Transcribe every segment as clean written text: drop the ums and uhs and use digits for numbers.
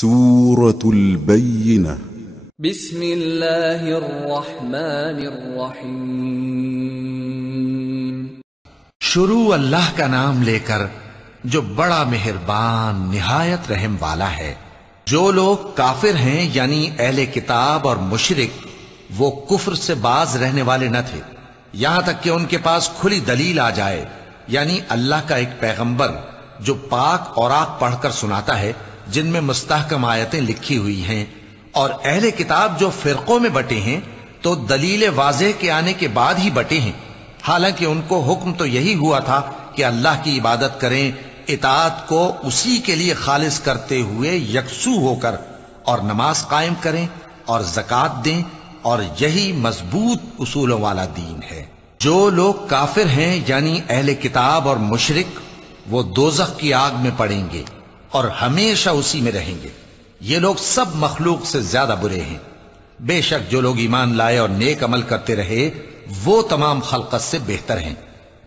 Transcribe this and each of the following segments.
सूरतुल बय्यिनह। बिस्मिल्लाहिर्रहमानिर्रहीम। शुरू अल्लाह का नाम लेकर जो बड़ा मेहरबान निहायत रहम वाला है। जो लोग काफिर हैं यानी अहले किताब और मुशरिक, वो कुफ्र से बाज रहने वाले न थे यहां तक कि उनके पास खुली दलील आ जाए, यानी अल्लाह का एक पैगंबर जो पाक और आक पढ़कर सुनाता है जिनमें मुस्तहकम आयतें लिखी हुई हैं। और अहले किताब जो फिरकों में बटे हैं तो दलील वाज़ेह के आने के बाद ही बटे हैं। हालांकि उनको हुक्म तो यही हुआ था कि अल्लाह की इबादत करें, इताअत को उसी के लिए खालिस करते हुए यकसू होकर, और नमाज कायम करें और ज़कात दें, और यही मजबूत उसूलों वाला दीन है। जो लोग काफिर हैं यानी अहले किताब और मुशरिक, वो दोज़ख की आग में पड़ेंगे और हमेशा उसी में रहेंगे। ये लोग सब मखलूक से ज्यादा बुरे हैं। बेशक जो लोग ईमान लाए और नेक अमल करते रहे वो तमाम खल्कत से बेहतर हैं।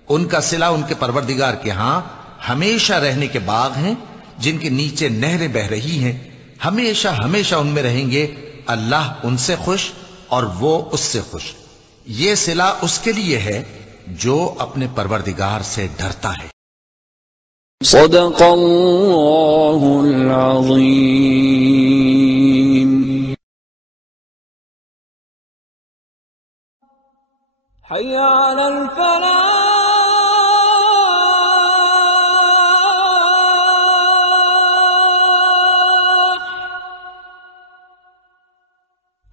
उनका सिला उनके परवरदिगार के यहां हमेशा रहने के बाग हैं जिनके नीचे नहरें बह रही हैं। हमेशा हमेशा उनमें रहेंगे। अल्लाह उनसे खुश और वो उससे खुश। ये सिला उसके लिए है जो अपने परवरदिगार से डरता है। सदक़ल्लाहुल अज़ीम। हय्या अलल फलाह।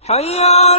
हय्या